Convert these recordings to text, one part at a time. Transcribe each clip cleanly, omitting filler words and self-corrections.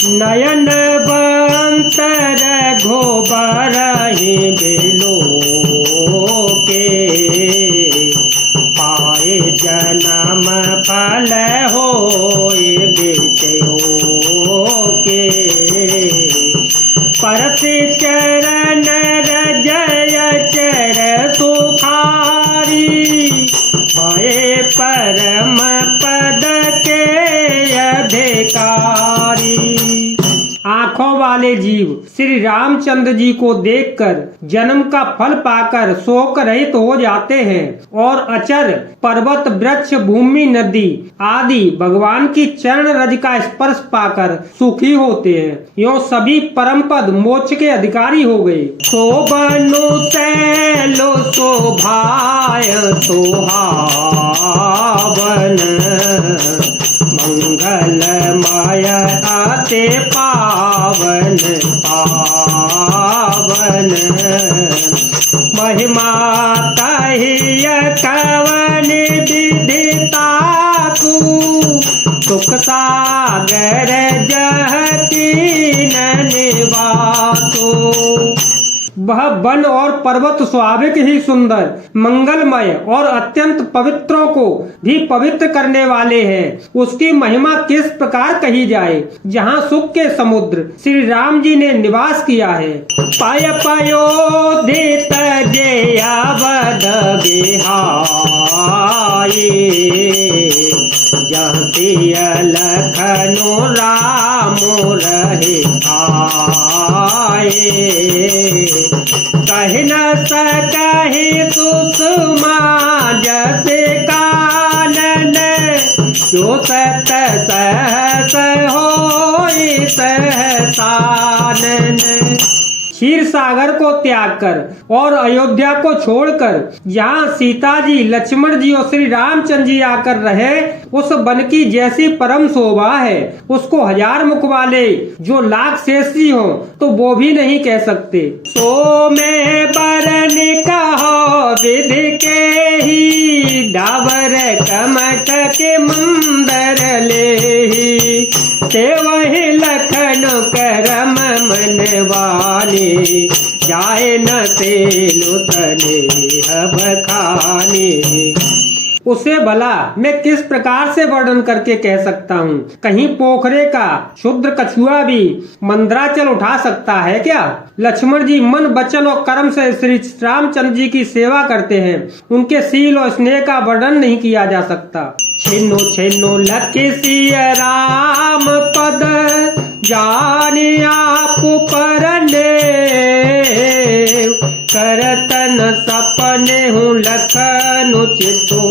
नयन बंतर घोबरहि below के पाए जन्म फल होए बित्यो के परति चरण रजय चर सुखारी भये परम पद के अधिकारी। आँखों वाले जीव श्री रामचंद्र जी को देखकर जन्म का फल पाकर शोक रहित हो जाते हैं और अचर पर्वत वृक्ष भूमि नदी आदि भगवान की चरण रज का स्पर्श पाकर सुखी होते हैं। यो सभी परम पद मोक्ष के अधिकारी हो गए। शोभनु शैलो शोभाय सुहावन मंगलमय आते पावन पावन महिमा कहिय कवन विदिता सुख सागर जहती निवासो। वह वन और पर्वत स्वाभाविक ही सुंदर मंगलमय और अत्यंत पवित्रों को भी पवित्र करने वाले हैं। उसकी महिमा किस प्रकार कही जाए जहाँ सुख के समुद्र श्री राम जी ने निवास किया है। पाय पयोधित जय अवध बिहाई जहाँ लखनु राम रहे आए कहि न सकहि सुषमा जैसे कानन जो सत सहस होई सहसानन। क्षीर सागर को त्याग कर और अयोध्या को छोड़कर जहाँ सीता जी लक्ष्मण जी और श्री रामचंद्र जी आकर रहे उस वन की जैसी परम शोभा है उसको हजार मुख वाले जो लाख शेषी हो तो वो भी नहीं कह सकते। सो में बरन कहो विधि के ही डाबर कमट के मंदर ले ते वही लखन करम मनवानी जाए न ते लुतने बखानी। उसे भला मैं किस प्रकार से वर्णन करके कह सकता हूँ। कहीं पोखरे का शुद्र कछुआ भी मंदराचल उठा सकता है क्या। लक्ष्मण जी मन वचन और कर्म से श्री रामचंद्र जी की सेवा करते हैं। उनके शील और स्नेह का वर्णन नहीं किया जा सकता। छिन्नो छिन्नो लखे सिय राम पद जाने आप परने करतन सपने हूँ लखनु चितो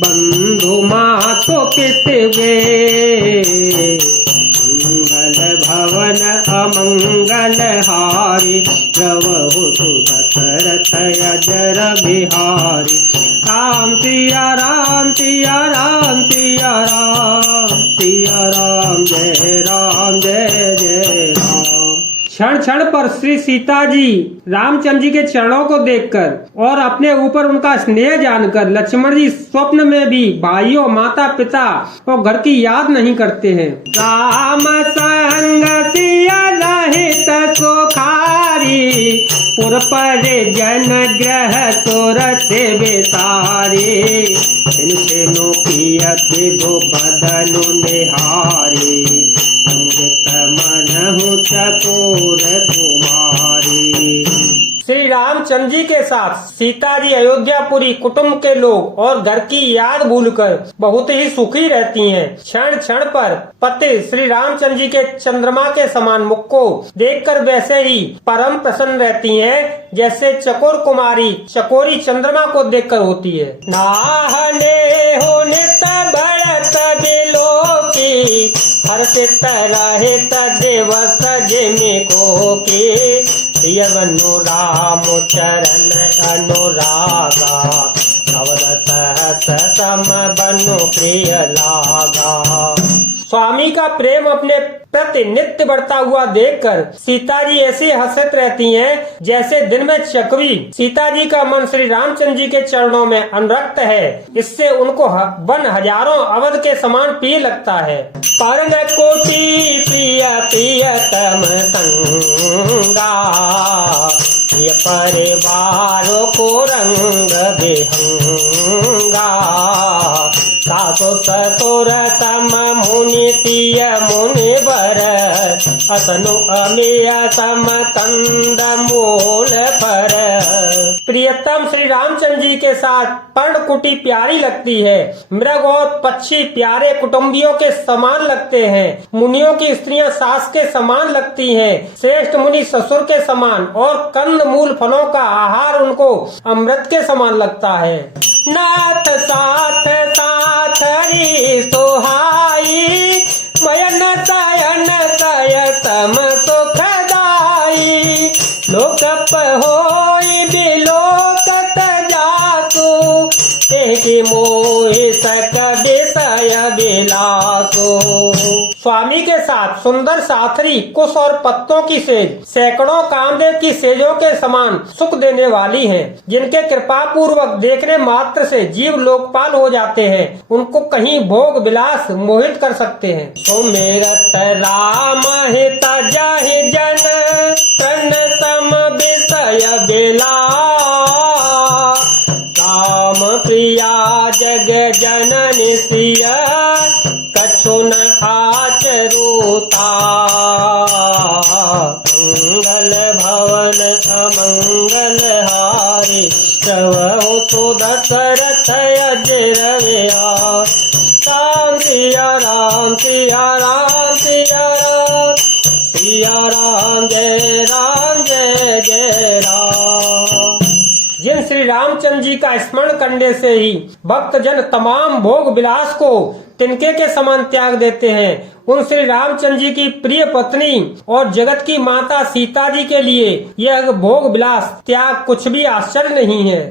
बंधु मातो पितवे मंगल भवन अमंगल हारी रवहु दशरथ अजर बिहारी। राम सिया राम सिया राम सिया राम सिया राम जय राम जय जय राम। क्षण क्षण पर श्री सीता जी रामचंद्र जी के चरणों को देखकर और अपने ऊपर उनका स्नेह जानकर लक्ष्मण जी स्वप्न में भी भाइयों माता पिता और घर की याद नहीं करते हैं। राम संग सिया रहित सुखारी पुर पर जन ग्रह तोरत बेसारे नो किया विभु बदनु निहारी अमृत मनहु चकोर कुमारी। श्री रामचंद्र जी के साथ सीता जी अयोध्यापुरी कुटुंब के लोग और घर की याद भूलकर बहुत ही सुखी रहती हैं। क्षण क्षण पर पति श्री रामचंद्र जी के चंद्रमा के समान मुख को देखकर वैसे ही परम प्रसन्न रहती हैं जैसे चकोर कुमारी चकोरी चंद्रमा को देखकर होती है। नाहने हो नित बढ़त बिलोकी हर्षित रहे तदेव सजने को के यवनु राम चरण अनुरागा नवरस सम बनु प्रिय लागा। स्वामी का प्रेम अपने प्रति नित्य बढ़ता हुआ देखकर सीता जी ऐसी हंसत रहती हैं जैसे दिन में चकवी। सीता जी का मन श्री रामचंद्र जी के चरणों में अनुरक्त है, इससे उनको वन हजारों अवध के समान प्रिय लगता है। पर न कोटि प्रिय प्रियतम संगा, प्रिय परिवारों को रंग बेहंगा। सासु ससुर सम मुनि तिय मुनि वर, असनु अमेय सम कंद मूल पर। प्रियतम श्री रामचंद्र जी के साथ पर्णकुटी प्यारी लगती है। मृग और पक्षी प्यारे कुटुंबियों के समान लगते हैं। मुनियों की स्त्रियां सास के समान लगती हैं। श्रेष्ठ मुनि ससुर के समान, और कंद मूल फलों का आहार उनको अमृत के समान लगता है। नाथ साथ साथ री सोहाई, मयन सयन सय सम सुखदाई। लोकप होई बिलोकत जासु, तेहि मोहि सक विषय बिलासु। स्वामी के साथ सुंदर साथरी कुश और पत्तों की सेज सैकड़ों कामदेव की सेजों के समान सुख देने वाली हैं, जिनके कृपा पूर्वक देखने मात्र से जीव लोकपाल हो जाते हैं। उनको कहीं भोग विलास मोहित कर सकते हैं। तो मेरत राम हित जाहि जन, तन सम विषय बिला। राम प्रिया जग जननि सिय, कछु न आचरूता। मंगल भवन अमंगल हारी, प्रभु सुत दशरथ अजर विहार। राम सिया राम सिया राम सिया राम, सिया राम जय जय राम। जिन श्री रामचंद्र जी का स्मरण करने से ही भक्त जन तमाम भोग विलास को तिनके के समान त्याग देते हैं, उन श्री रामचंद्र जी की प्रिय पत्नी और जगत की माता सीता जी के लिए यह भोग विलास त्याग कुछ भी आश्चर्य नहीं है।